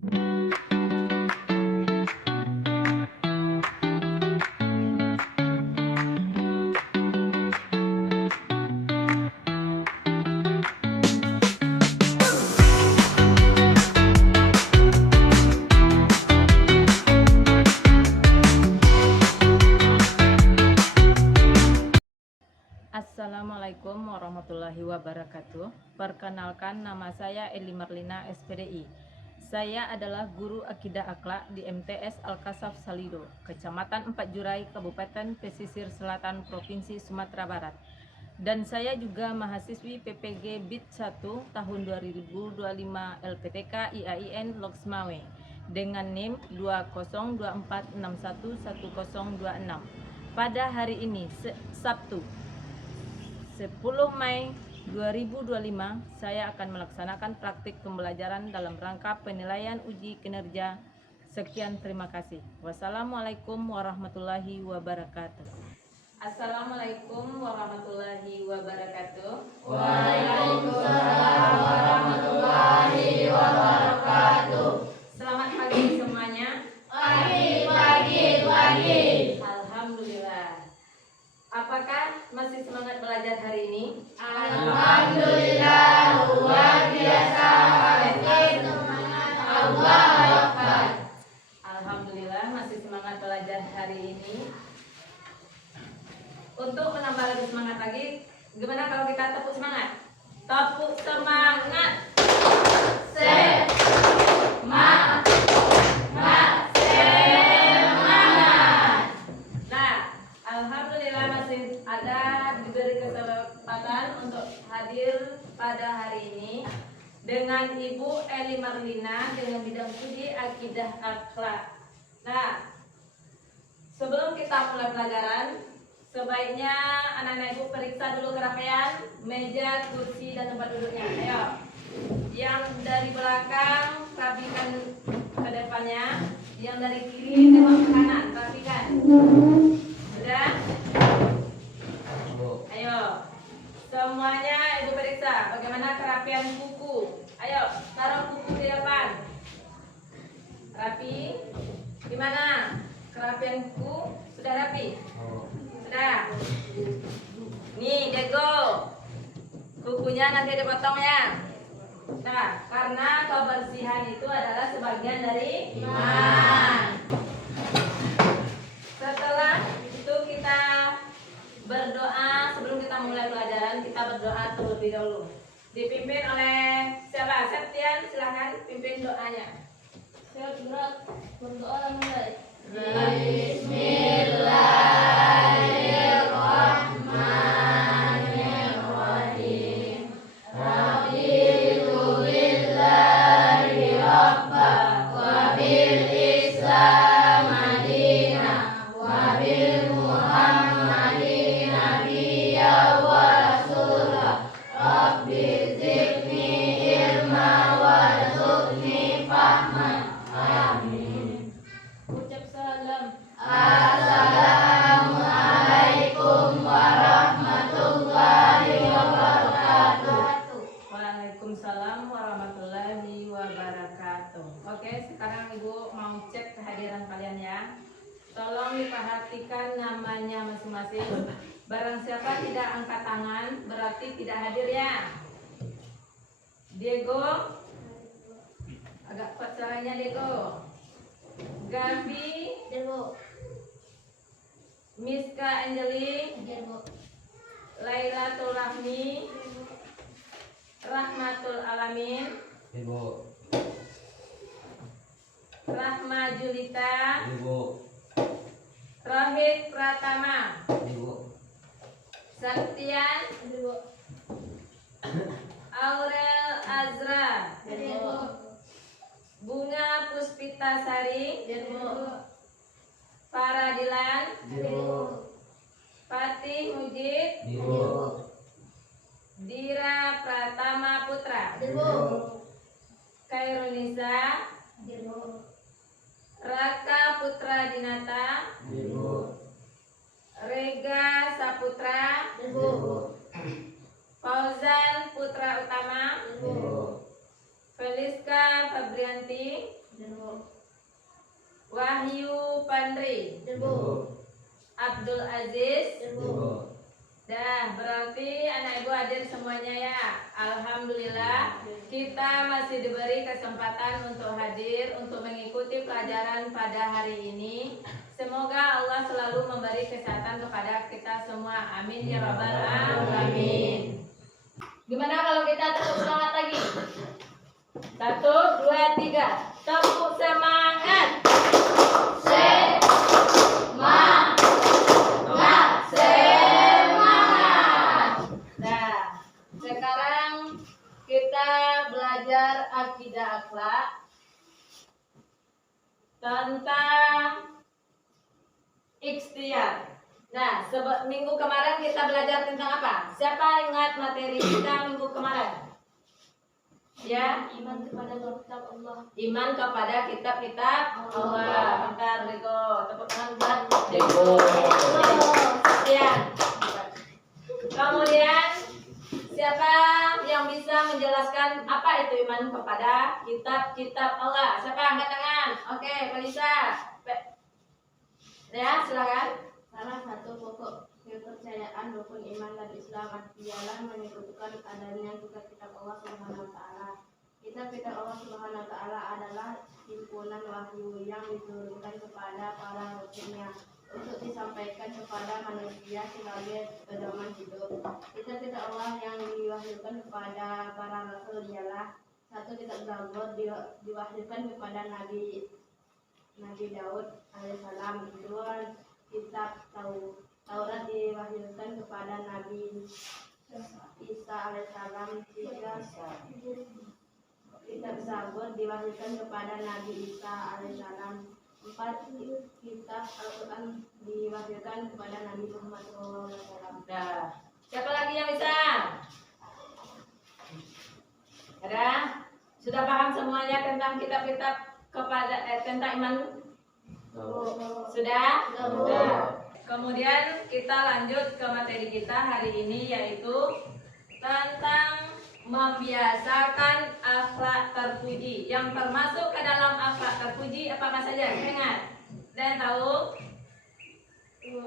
Assalamualaikum warahmatullahi wabarakatuh. Perkenalkan, nama saya Eli Marlina SPDI. Saya adalah guru akidah akhlak di MTS Al-Kasaf Salido, Kecamatan Empat Jurai, Kabupaten Pesisir Selatan, Provinsi Sumatera Barat. Dan saya juga mahasiswi PPG BIT 1 tahun 2025 LPTK IAIN Loksmawe dengan NIM 2024611026. Pada hari ini, Sabtu 10 Mei 2025, saya akan melaksanakan praktik pembelajaran dalam rangka penilaian uji kinerja. Sekian, terima kasih. Wassalamualaikum warahmatullahi wabarakatuh. Assalamualaikum warahmatullahi wabarakatuh. Waalaikumsalam warahmatullahi wabarakatuh. Selamat pagi semuanya. Pagi. Alhamdulillah. Apakah masih semangat belajar hari ini? Alhamdulillah, luar biasa. Semangat. Allahu Akbar. Alhamdulillah masih semangat belajar hari ini. Untuk menambah lebih semangat lagi, gimana kalau kita tepuk semangat? Tepuk semangat. Semangat. Nah, alhamdulillah masih ada diberi kesempatan untuk hadir pada hari ini dengan Ibu Eli Marlina dengan bidang studi akidah akhlak. Nah, sebelum kita mulai pelajaran, sebaiknya anak-anak ibu periksa dulu kerapian meja, kursi, dan tempat duduknya. Ayo, yang dari belakang rapikan ke depannya, yang dari kiri tengok ke kanan, rapikan. Sudah? Ayo, semuanya ibu periksa bagaimana kerapian kuku. Ayo, taruh kuku di depan. Rapi. Gimana? Kerapian kuku sudah rapi? Sudah. Nih, Dego. Kukunya nanti dipotong ya. Nah, karena kebersihan itu adalah sebagian dari iman. Setelah itu kita berdoa. Sebelum kita mulai pelajaran, kita berdoa terlebih dahulu. Dipimpin oleh siapa? Septian, silahkan pimpin doanya. Siap, berat. Berdoa dan mulai. Bismillahirrahmanirrahim. Raditu billahi rabba wa bil Islam madina wa bil Muhammadin nabiyya wa rasulah. Rabbi zidni ilma warzuqni fahman. Amin. Ucap salam. Assalamualaikum warahmatullahi wabarakatuh. Waalaikumsalam warahmatullahi wabarakatuh. Oke, sekarang ibu mau cek kehadiran kalian ya. Tolong diperhatikan namanya masing-masing. Barang siapa tidak angkat tangan berarti tidak hadir ya. Diego, agak kuat suaranya Diego. Gavi, Debo, Miska Angeli, Debo, Lailatul Rahmi, Rahmatul Alamin, Ibu, Rahma Julita, Ibu, Rohit Pratama, Ibu, Saktian, Debo, Aurel Azra, Debo, Bunga Puspita Sari, Debo, Faradilan, Ibu, Fatih Mujid, Ibu, Dira Pratama Putra, Debo, Kairunisa, Debo, Raka Putra Dinata, Ibu, Rega Saputra, Debo, Fauzan Putra Utama, Ibu, Feliska Fabrianti, Debu. Wahyu Pandri, Debu. Abdul Aziz. Debu. Dah, berarti anak ibu hadir semuanya ya. Alhamdulillah, kita masih diberi kesempatan untuk hadir untuk mengikuti pelajaran pada hari ini. Semoga Allah selalu memberi kesehatan kepada kita semua. Amin ya rabbal alamin. Gimana kalau kita tepuk semangat lagi? 1, 2, 3. Tepuk semangat. Nah, sekarang kita belajar akidah akhlak tentang ikhtiar. Nah, minggu kemarin kita belajar tentang apa? Siapa ingat materi kita minggu kemarin? Ya, Iman kepada kitab Allah. iman kepada kitab-kitab Allah. Bentar, Riko, tepuk tangan buat Riko. Sekian. Kemudian siapa yang bisa menjelaskan apa itu iman kepada kitab-kitab Allah? Siapa angkat tangan? Oke, Melisa. Ya, silakan. Salah satu pokok kepercayaan rukun iman dan Islam adalah menyebutkan adanya kitab-kitab Allah Subhanahu wa taala. Kitab-kitab Allah Subhanahu wa taala adalah himpunan wahyu yang diturunkan kepada para rasulnya untuk disampaikan kepada manusia sebagai pedoman hidup. Kitab-kitab Allah yang diwahyukan kepada para rasul ialah: 1. Kitab Zabur diwahyukan kepada Nabi Daud alaihissalam. 2. Kitab Taurat diwahyukan kepada Nabi Isa alaihissalam. 3. Kitab Zabur diwahyukan kepada Nabi Isa alaihissalam. 4. Kitab Al-Quran diwahyukan kepada Nabi Muhammad SAW. Nah, siapa lagi yang bisa? Ada? Sudah paham semuanya tentang kitab-kitab tentang iman? Sudah? Sudah. Kemudian kita lanjut ke materi kita hari ini, yaitu tentang membiasakan akhlak terpuji. Yang termasuk ke dalam akhlak terpuji apa saja? Ingat dan tahu? 1.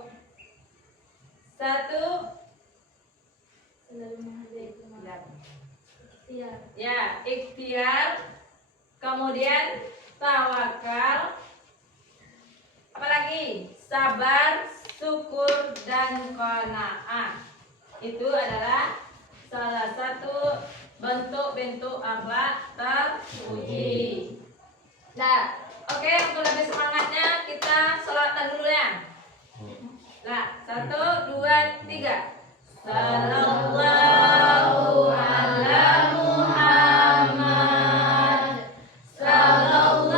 Ya, ikhtiar. Kemudian tawakal. Apalagi? Sabar, syukur, dan qanaah. Itu adalah salah satu bentuk-bentuk akhlak terpuji. Nah, oke, untuk lebih semangatnya kita sholatan dulu ya. Nah, 1, 2, 3. Sallallahu ala Muhammad. Sallallahu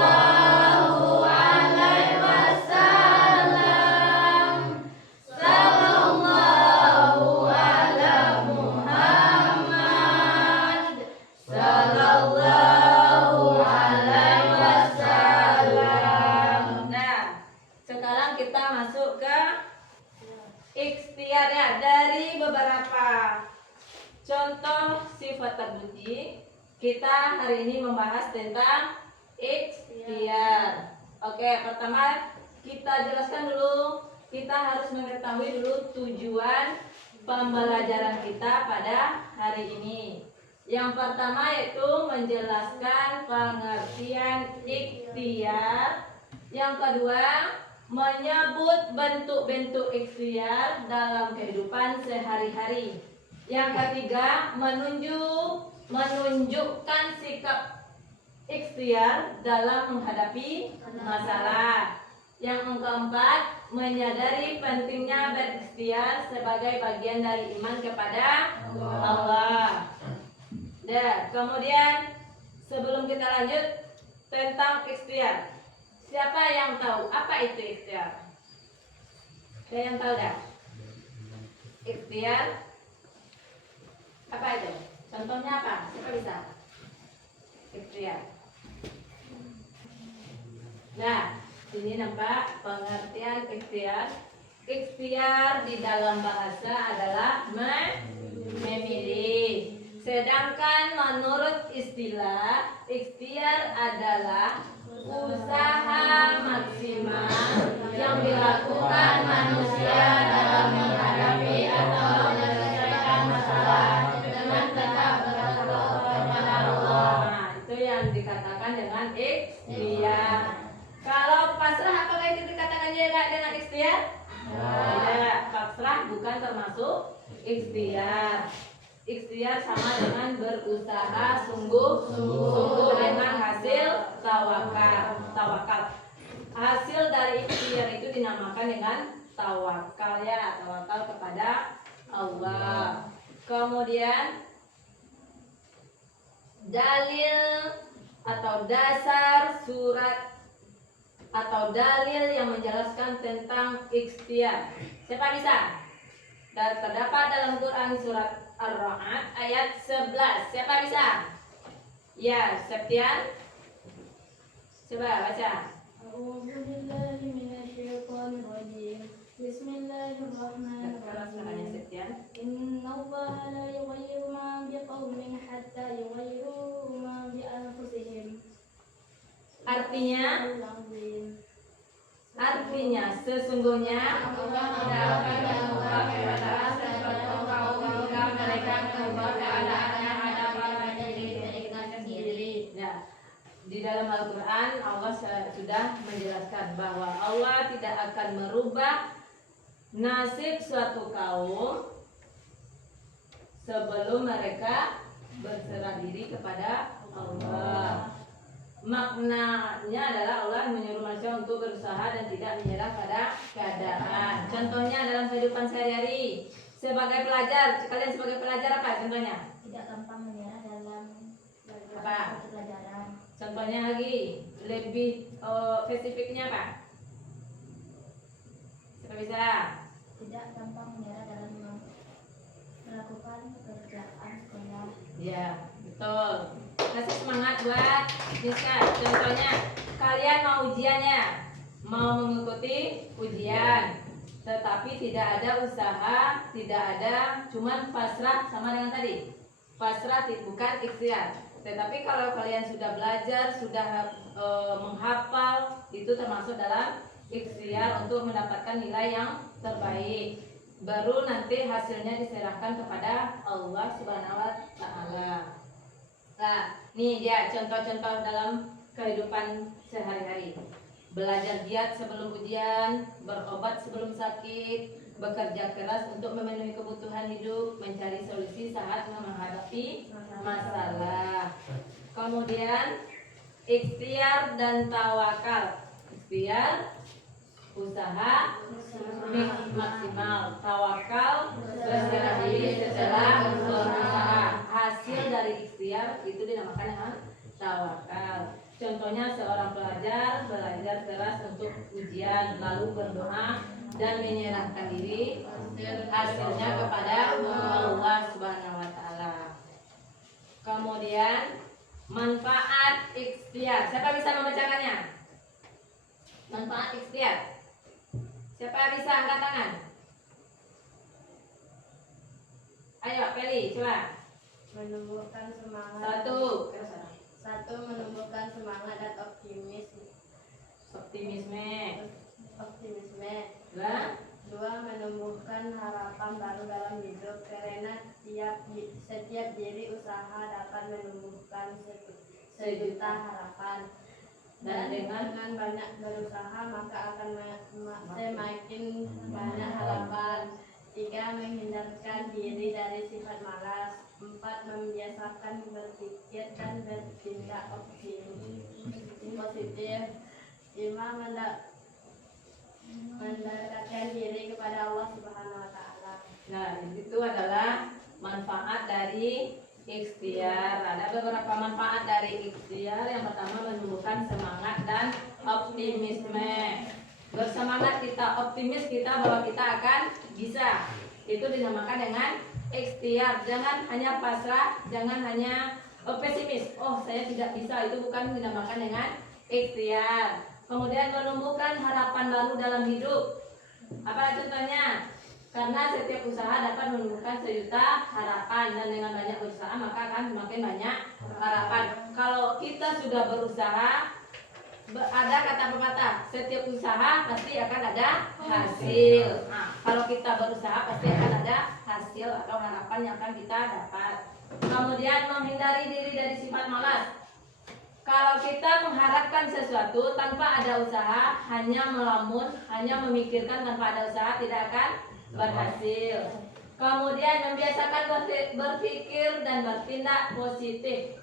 alaihi wasallam. Sallallahu ala Muhammad. Sallallahu alaihi wasallam. Nah, sekarang kita masuk ke ikhtiar ya, dari beberapa contoh sifat terpuji. Kita hari ini membahas tentang ikhtiar. Oke, pertama kita jelaskan dulu, kita harus mengetahui dulu tujuan pembelajaran kita pada hari ini. Yang pertama yaitu menjelaskan pengertian ikhtiar. Yang kedua, menyebut bentuk-bentuk ikhtiar dalam kehidupan sehari-hari. Yang ketiga, menunjukkan sikap ikhtiar dalam menghadapi masalah. Yang keempat, menyadari pentingnya berikhtiar sebagai bagian dari iman kepada Allah. Dan kemudian sebelum kita lanjut tentang ikhtiar, siapa yang tahu apa itu ikhtiar? Ada yang tahu dah? Ikhtiar apa itu? Contohnya apa? Siapa bisa? Ikhtiar. Nah, sini nampak pengertian ikhtiar. Ikhtiar di dalam bahasa adalah memilih. Sedangkan menurut istilah, ikhtiar adalah usaha maksimal yang dilakukan manusia dalam menghadapi atau menyelesaikan masalah dengan tetap bertakwa kepada Allah. Nah, itu yang dikatakan dengan ikhtiar. Kalau pasrah, apakah itu dikatakan juga dengan ikhtiar? Tidak, pasrah bukan termasuk ikhtiar. Ikhtiar sama dengan berusaha sungguh-sungguh dengan hasil tawakal. Hasil dari ikhtiar itu dinamakan dengan tawakal, ya, tawakal kepada Allah. Kemudian dalil atau dasar surat atau dalil yang menjelaskan tentang ikhtiar. Siapa bisa? Dan terdapat dalam Quran surat Ar-Ra'd ayat 11. Siapa bisa? Ya, Septian. Coba baca. A'udzu billahi minasyaitonir rajim. Bismillahirrahmanirrahim. Keras Septian. Innallaha la yughayyiru ma biqaumin hatta yughayyiru ma bi anfusihim. Artinya sesungguhnya Allah tidak akan mengubah keadaan sesuatu kaum hingga mereka mengubah keadaan yang ada pada diri mereka sendiri. Ya, di dalam Al-Quran Allah sudah menjelaskan bahwa Allah tidak akan merubah nasib suatu kaum sebelum mereka berserah diri kepada Allah. Maknanya adalah Allah menyuruh manusia untuk berusaha dan tidak menyerah pada keadaan. Contohnya dalam kehidupan sehari-hari sebagai pelajar, kalian sebagai pelajar apa contohnya? Tidak gampang menyerah dalam Apa? pelajaran. Contohnya lagi lebih spesifiknya apa? Siapa bisa? Tidak gampang menyerah dalam melakukan pekerjaan sekolah. Ya, betul. Kasih semangat buat Miska. Contohnya, kalian mau ujiannya, mau mengikuti ujian, tetapi tidak ada usaha, tidak ada, cuman pasrah sama dengan tadi. Pasrah bukan ikhtiar. Tetapi kalau kalian sudah belajar, sudah menghafal, itu termasuk dalam ikhtiar untuk mendapatkan nilai yang terbaik. Baru nanti hasilnya diserahkan kepada Allah Subhanahu wa Ta'ala. Nah, nih dia contoh-contoh dalam kehidupan sehari-hari. Belajar giat sebelum ujian, berobat sebelum sakit, bekerja keras untuk memenuhi kebutuhan hidup, mencari solusi saat menghadapi masalah. Kemudian ikhtiar dan tawakal. Ikhtiar usaha maksimal, tawakal berserah diri setelah berusaha. Hasil dari ikhtiar itu dinamakan dengan tawakal. Contohnya seorang pelajar belajar keras untuk ujian, lalu berdoa dan menyerahkan diri, hasilnya kepada Allah Subhanahu wa Ta'ala. Kemudian manfaat ikhtiar. Siapa bisa membacakannya? Manfaat ikhtiar. Siapa bisa angkat tangan? Ayo, Peli, coba. Menumbuhkan semangat. Satu, Menumbuhkan semangat dan optimisme. Dua, menumbuhkan harapan baru dalam hidup karena setiap diri usaha dapat menumbuhkan sejuta harapan. Dan dengan banyak berusaha maka akan semakin banyak harapan. Tiga, menghindarkan diri dari sifat malas. Empat, membiasakan berpikir dan bertindak positif. Lima, mendekatkan diri kepada Allah Subhanahu wa Ta'ala. Nah, itu adalah manfaat dari ikhtiar. Ada beberapa manfaat dari ikhtiar. Yang pertama, menumbuhkan semangat dan optimisme. Bersemangat kita, optimis kita bahwa kita akan bisa. Itu dinamakan dengan ikhtiar. Jangan hanya pasrah, jangan hanya pesimis. Oh, saya tidak bisa. Itu bukan dinamakan dengan ikhtiar. Kemudian menumbuhkan harapan baru dalam hidup. Apa contohnya? Karena setiap usaha dapat menumbuhkan sejuta harapan, dan dengan banyak usaha maka akan semakin banyak harapan. Kalau kita sudah berusaha, ada kata pepatah, setiap usaha pasti akan ada hasil. Nah, kalau kita berusaha pasti akan ada hasil atau harapan yang akan kita dapat. Kemudian menghindari diri dari sifat malas. Kalau kita mengharapkan sesuatu tanpa ada usaha, hanya melamun, hanya memikirkan tanpa ada usaha, tidak akan berhasil. Kemudian membiasakan berpikir dan bertindak positif.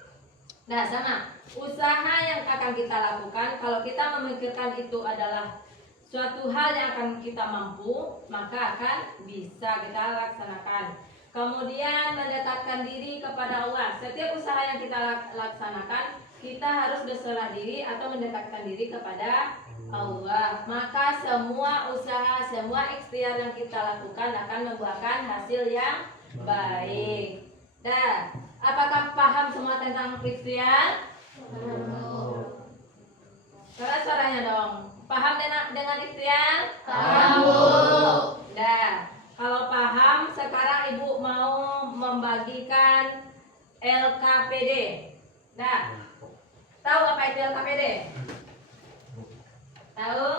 Nah, sama usaha yang akan kita lakukan, kalau kita memikirkan itu adalah suatu hal yang akan kita mampu, maka akan bisa kita laksanakan. Kemudian mendekatkan diri kepada Allah. Setiap usaha yang kita laksanakan, kita harus berserah diri atau mendekatkan diri kepada Allah. Maka semua usaha, semua ikhtiar yang kita lakukan akan membuahkan hasil yang baik. Nah, apakah paham semua tentang ikhtiar? Suaranya dong. Paham dengan ikhtiar? Paham, Bu. Nah, kalau paham, sekarang Ibu mau membagikan LKPD. Nah, tahu apa itu LKPD? Tahu?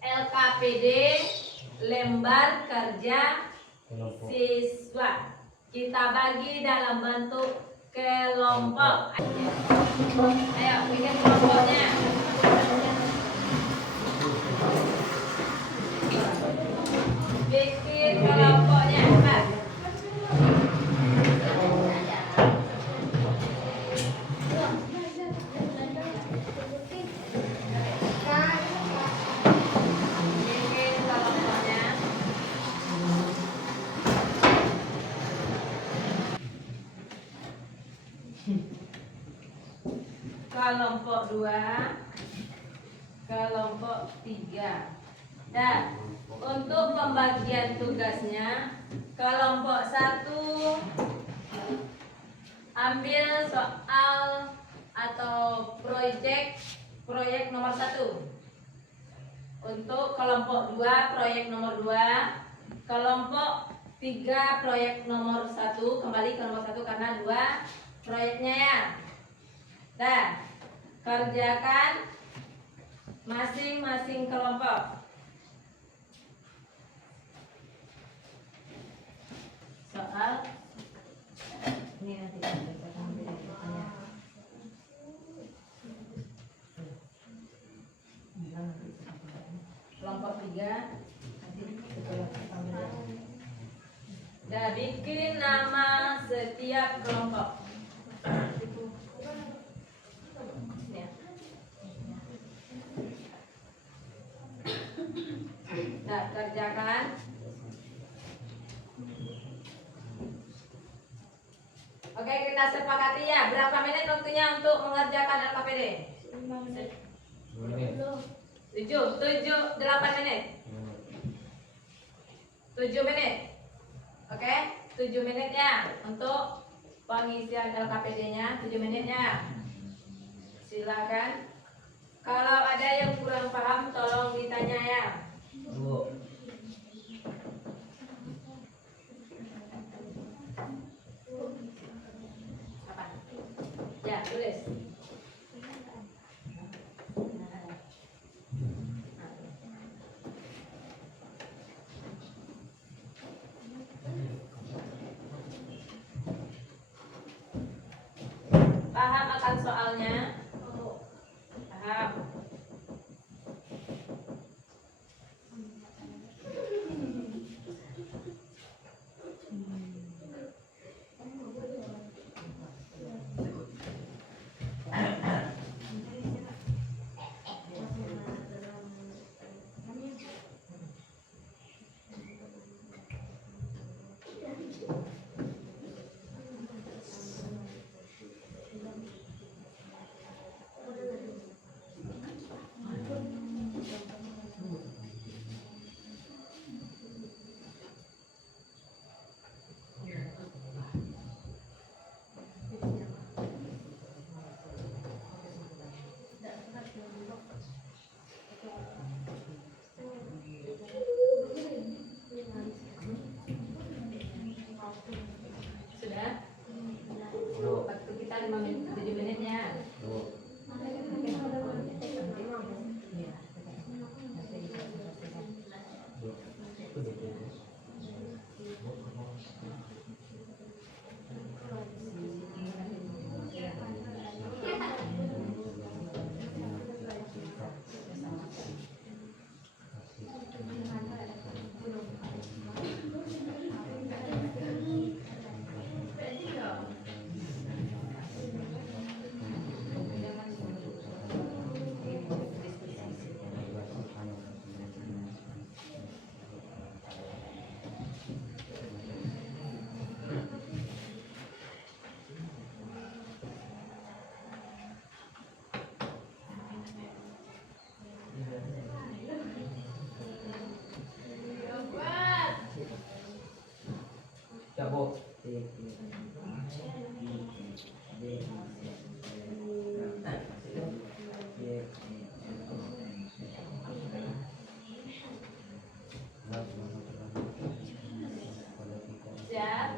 LKPD lembar kerja siswa. Kita bagi dalam bentuk kelompok. Ayo bikin kelompoknya. Bikin kelompoknya, cepat. Bikin kelompoknya. Kelompok 2, kelompok 3. Dan untuk pembagian tugasnya, kelompok 1 ambil soal atau proyek nomor 1. Untuk kelompok 2 proyek nomor 2, kelompok 3 proyek nomor 1, kembali ke nomor 1 karena 2 proyeknya ya. Nah, kerjakan masing-masing kelompok. Soal ini nanti kelompok 3 nanti udah bikin nama setiap kelompok. Nah, kerjakan. Oke, kita sepakati ya. Berapa menit waktunya untuk mengerjakan LKPD? 8 menit. 7 menit. Oke, 7 menit ya untuk pengisian LKPD-nya. 7 menit ya. Silakan. Kalau ada yang kurang paham, tolong ditanya ya. Bu. Apa? Ya, tulis. Paham akan soalnya? Paham. 7 menitnya. Bu. Ya, Bu. Siap.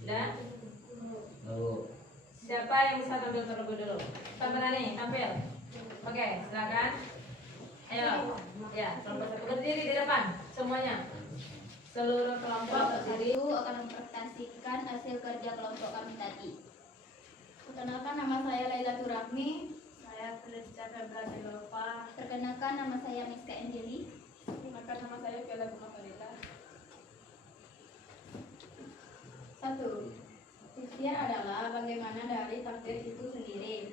Sudah? Bu. Siapa yang bisa tampil terlebih dulu? Tampil nih, tampil. Oke, silakan. Ayo. Ya, kelompok satu berdiri di depan semuanya. Seluruh kelompok berdiri. Aku akan mempresentasikan hasil kerja kelompok kami tadi. Perkenalkan, nama saya Laila Turahmi. Saya Felicia Febra Silva. Perkenalkan, nama saya Miska Angeli. Maka nama saya Viola Bunga Felita. 1. Ikhtiar adalah bagaimana dari takdir itu sendiri.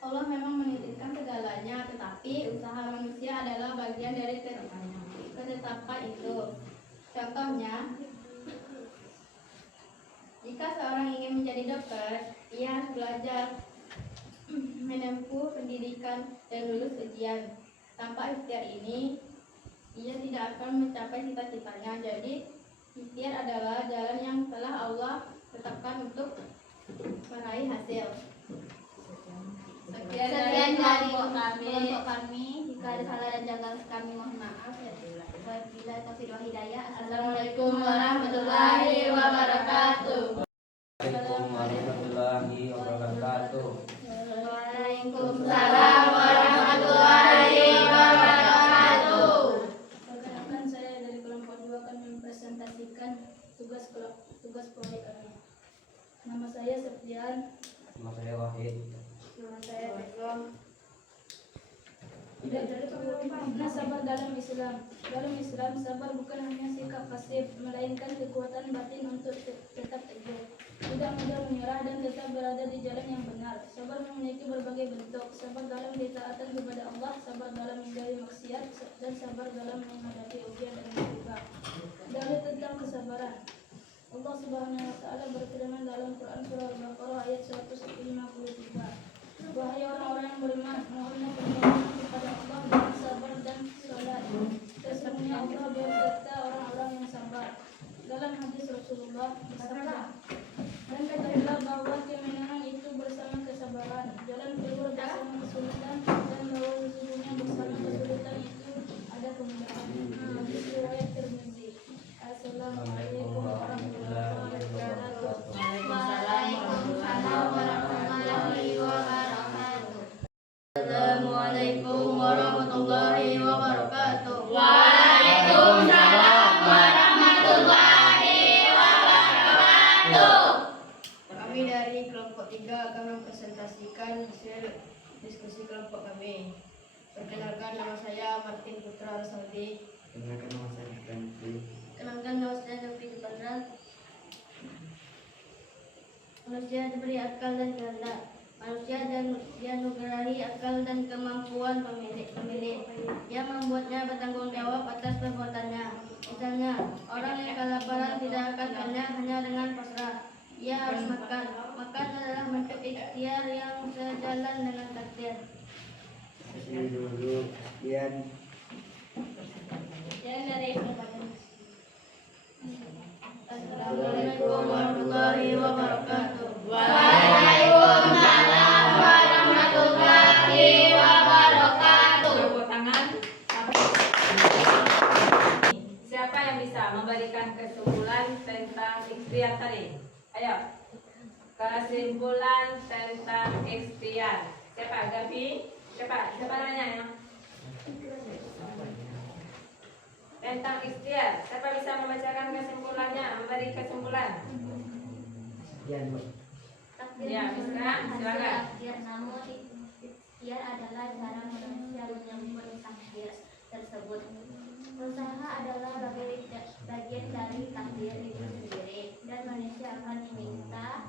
Allah memang menitipkan segalanya, tetapi usaha manusia adalah bagian dari ketetapan itu. Contohnya, jika seorang ingin menjadi dokter, ia harus belajar, menempuh pendidikan, dan lulus ujian. Tanpa ikhtiar ini, ia tidak akan mencapai cita-citanya. Jadi, ikhtiar adalah jalan yang telah Allah tetapkan untuk meraih hasil. Sekian Sekian dari kami. kelompok kami. Jika ada salah dan janggal kami mohon maaf. Wabillahi taufiq wal hidayah. Assalamualaikum warahmatullahi wabarakatuh. Waalaikumsalam warahmatullahi wabarakatuh. Waalaikumsalam warahmatullahi wabarakatuh. Perkenalkan, saya dari kelompok 2 akan mempresentasikan tugas proyek kami. Nama saya Septian. Nama saya Wahid. Nama saya Begom. Nah, sabar dalam Islam. Dalam Islam, sabar bukan hanya sikap pasif, melainkan kekuatan batin untuk tetap teguh, tidak mudah menyerah dan tetap berada di jalan yang benar. Sabar memiliki berbagai bentuk: sabar dalam ketaatan kepada Allah, sabar dalam menghindari maksiat, dan sabar dalam menghadapi ujian dan musibah. Dalil tentang kesabaran. Allah Subhanahu wa taala berfirman dalam Quran surah Al-Baqarah ayat 153. Wahai orang-orang yang beriman, mohonlah pertolongan kepada Allah dengan sabar dan salat. Sesungguhnya Allah beserta orang-orang yang sabar. Dalam hadis Rasulullah bersabda, dan ketahuilah bahwa kemenangan kelompok 3 akan mempresentasikan hasil diskusi kelompok kami. Perkenalkan, nama saya Martin Putra Saldi. Kenalkan nama saya Franky. Kenalkan, nama saya Novi Dipandran. Manusia diberi akal dan kehendak. Manusia dan dianugerahi akal dan kemampuan pemilik. Ia membuatnya bertanggung jawab atas perbuatannya. Misalnya, orang yang kelaparan tidak akan kenyang hanya dengan pasrah. Ia harus makan. Makan adalah bentuk ikhtiar yang sejalan dengan takdir. Saya dulu sekian. Yang dari Assalamualaikum warahmatullahi wabarakatuh. Waalaikumsalam warahmatullahi wabarakatuh. Tepuk tangan. Siapa yang bisa memberikan kesimpulan tentang ikhtiar tadi? Ayo. Kesimpulan tentang ikhtiar. Siapa? Gavi? Siapa namanya ya? Tentang ikhtiar. Siapa bisa membacakan kesimpulannya? Memberi kesimpulan. Sekian, Bu. Ya, bisa. Silakan. Namun ikhtiar adalah cara manusia menyambut takdir tersebut. Usaha adalah bagian dari takdir itu sendiri, dan manusia akan diminta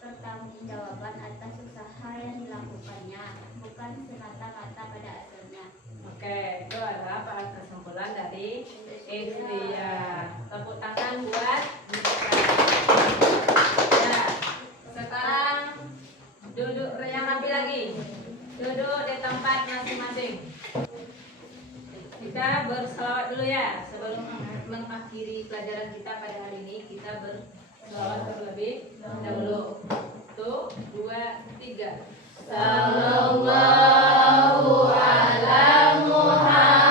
pertanggungjawaban atas usaha yang dilakukannya, bukan semata-mata pada asalnya. Oke, itu adalah kesimpulan dari ikhtiar. Tepuk tangan buat ya. Sekarang duduk yang rapi lagi. Duduk di tempat masing-masing. Kita berselawat dulu ya sebelum mengakhiri pelajaran kita pada hari ini. Kita berselawat terlebih dahulu. 1, 2, 3. Sallallahu ala Muhammad.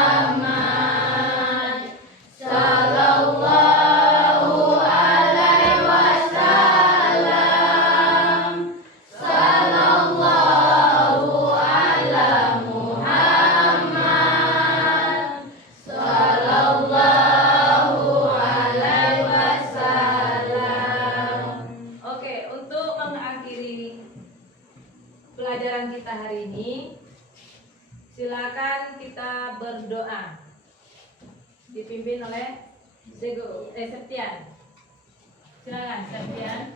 Sallallahu alaihi wasallam. Sallallahu ala Muhammad. Sallallahu alaihi wasallam. Oke, untuk mengakhiri pelajaran kita hari ini, silakan kita berdoa dipimpin oleh Septian. Silakan Septian.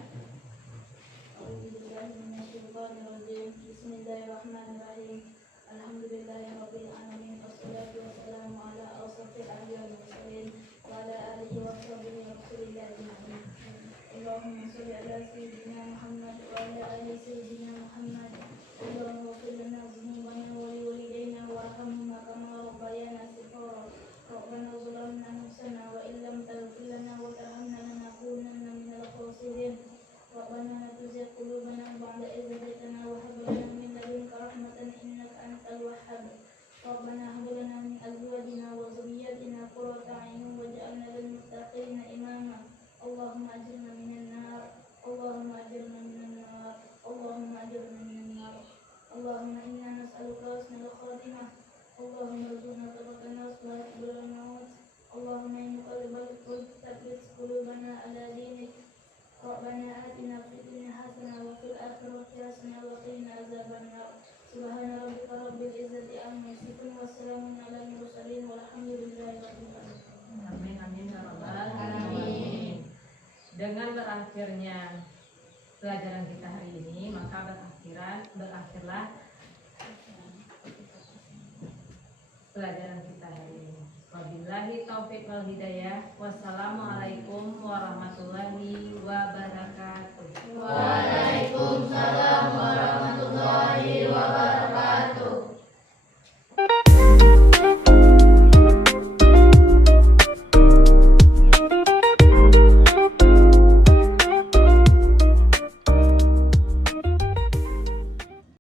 Bismillahirrahmanirrahim. Alhamdulillahirabbil alamin wassalatu wassalamu ala asrofil anbiya'i wal mursalin wa ala alihi wa sahbihi rasulillah ajma'in. Allahumma shalli ala sayyidina Muhammad wa ala ali sayyidina Muhammad. Allahumma ighfir lana dhunubana wa liwalidayna warhamhuma kama rabbayana shighara. Rabbana zalamna anfusana wa illam taghfir lana wa tarhamna lanakunanna minal khasirin. Rabbana la tuzigh qulubana ba'da idh hadaytana wa hab lana min ladunka rahmatan innaka antal wahhab. Rabbana hab lana min azwajina wa dhurriyyatina qurrata a'yun waj'alna lil muttaqina imama. Allahumma ajirna minan nar. Allahumma ajirna minan nar. Allahumma ajirna minan nar. Allahumma inna nas'aluka husnal khatimah. Allahumma rzuqna tawbatan nasuha qabla al-maut. Allahumma ya muqallibal qulub tsabbit qulubana ala dinik. Rabbana atina fid dunya hasanah wa fil akhirati hasanah wa qina azabannar. Subhana rabbika rabbil izzati amma yasifun wa salamun alal mursalin walhamdulillahi rabbil alamin. Amin amin ya rabbal alamin. Dengan berakhirnya pelajaran kita hari ini, maka berakhirlah pelajaran kita hari ini. Wabillahi taufiq wal hidayah. Wassalamualaikum warahmatullahi wabarakatuh. Waalaikumsalam